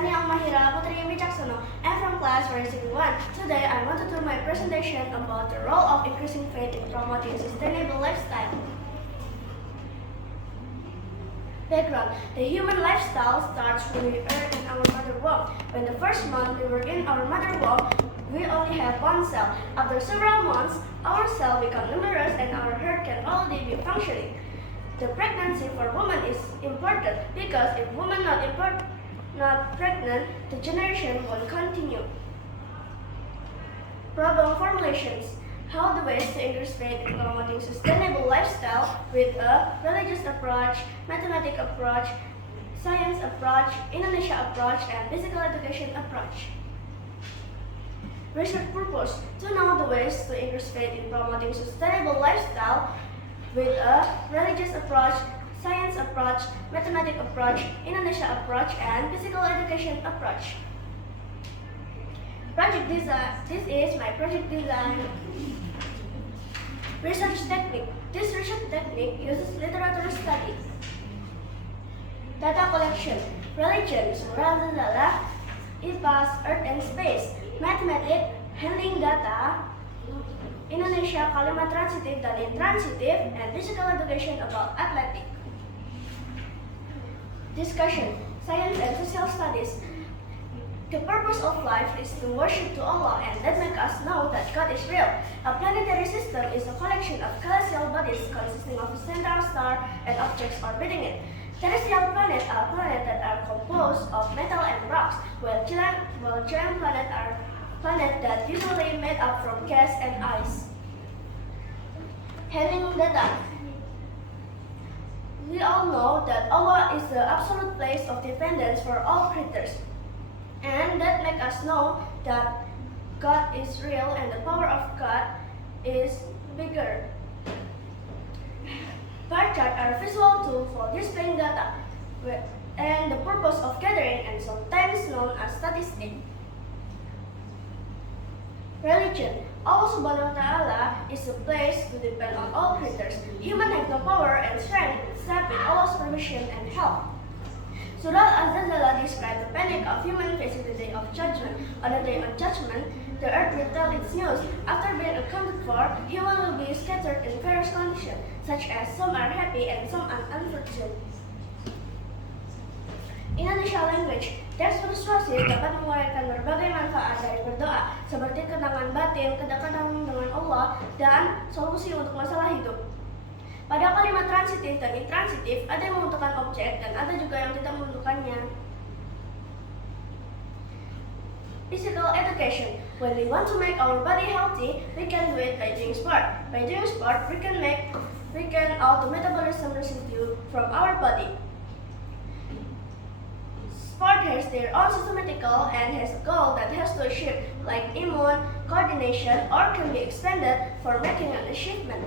Dani Almahira Putri Wicaksono. I'm from class 461. Today I want to do my presentation about the role of increasing faith in promoting sustainable lifestyle. Background: the human lifestyle starts when we are in our mother womb. When the first month we were in our mother womb, we only have one cell. After several months, our cells become numerous and our heart can already be functioning. The pregnancy for women is important because if women not pregnant, the generation won't continue. Problem formulations: how the ways to increase faith in promoting sustainable lifestyle with a religious approach, mathematic approach, science approach, Indonesia approach, and physical education approach. Research purpose: to know the ways to increase faith in promoting sustainable lifestyle with a religious approach, science approach, mathematic approach, Indonesia approach, and physical education approach. Project design. This is my project design. Research technique. This research technique uses literature study. Data collection. Religion, surah Zalzalah, IPAS, Earth and Space. Mathematics, handling data. Indonesia, kalimat transitif dan intransitif, and physical education about athletic. Discussion, science and social studies. The purpose of life is to worship to Allah, and that makes us know that God is real. A planetary system is a collection of celestial bodies consisting of a central star and objects orbiting it. Terrestrial planets are planets that are composed of metal and rocks, while giant planets are planets that usually made up from gas and ice. Handling data. We all know that Allah is the absolute place of dependence for all creatures, and that makes us know that God is real and the power of God is bigger. Bar charts are visual tools for displaying data, and the purpose of gathering and sometimes known as statistics. Religion. Allah Subhanahu wa Ta'ala is a place to depend on all creatures. Humans have no power and strength except with Allah's permission and help. Surah Al-Zalzalah describes the panic of humans facing the day of judgment. On the day of judgment, the earth will tell its news. After being accounted for, humans will be scattered in various conditions, such as some are happy and some are unfortunate. Indonesia language. Teks persuasif dapat menguraikan berbagai manfaat dari berdoa, seperti kenangan batin, kedekatan dengan Allah, dan solusi untuk masalah hidup. Pada kalimat transitif dan intransitif, ada yang membutuhkan objek dan ada juga yang tidak membutuhkannya. Physical education. When we want to make our body healthy, we can do it by doing sport. By doing sport, we can alter metabolism residue from our body. Sport has their own systematical and has a goal that has to achieve, like immune, coordination, or can be expanded for making an achievement.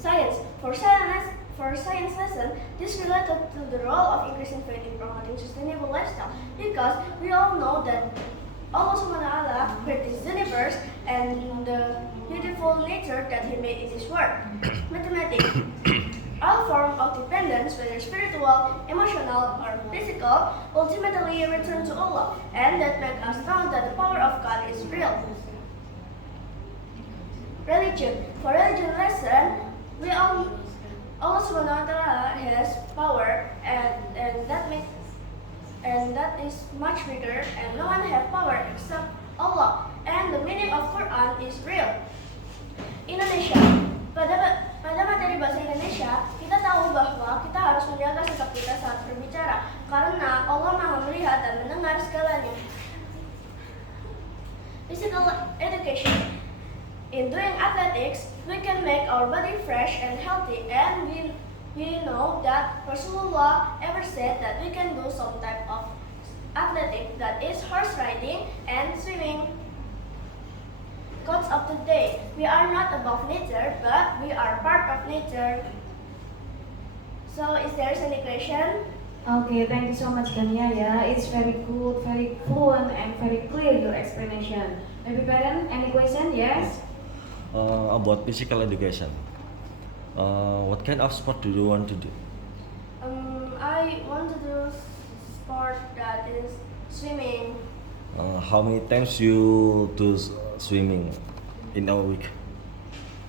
Science. For science lesson, this related to the role of increasing faith in promoting sustainable lifestyle, because we all know that Allah Subhanahu wa Ta'ala created this universe and the beautiful nature that He made in this world. Mathematics. All forms of dependence, whether spiritual, emotional, or physical, ultimately return to Allah, and that makes us know that the power of God is real. Religion. For religion lesson, we all Allah Subhanahu wa Ta'ala has power, and that is much bigger, and no one has power except Allah. And the meaning of Quran is real. Indonesia. Pada materi bahasa Indonesia, kita tahu bahwa kita harus menjaga sikap kita saat berbicara, karena Allah Maha melihat dan mendengar segalanya. Physical education. In doing athletics, we can make our body fresh and healthy, and we know that Rasulullah ever said that we can do some type of athletic, that is horse riding and swimming. Quotes of the day. We are not above nature, but we are part of nature. So, is there any question? Okay, thank you so much, Dania. Yeah, it's very good, very fluent, and very clear your explanation. Maybe parent, any question? Yes. About physical education. What kind of sport do you want to do? I I want to do sport that is swimming. How many times you do swimming in a week?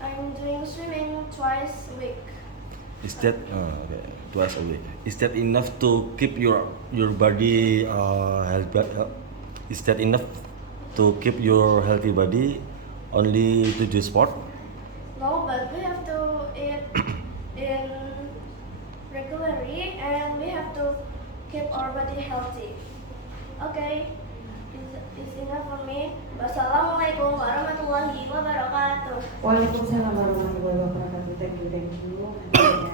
I'm doing swimming twice a week. Is that okay, twice a week? Is that enough to keep your body healthy? Is that enough to keep your healthy body? Only to do sport? No, but we have to eat in regularly and we have to keep our body healthy. Okay, is enough for me. Wassalamualaikum warahmatullahi wabarakatuh. Waalaikumsalam warahmatullahi wabarakatuh. Thank you.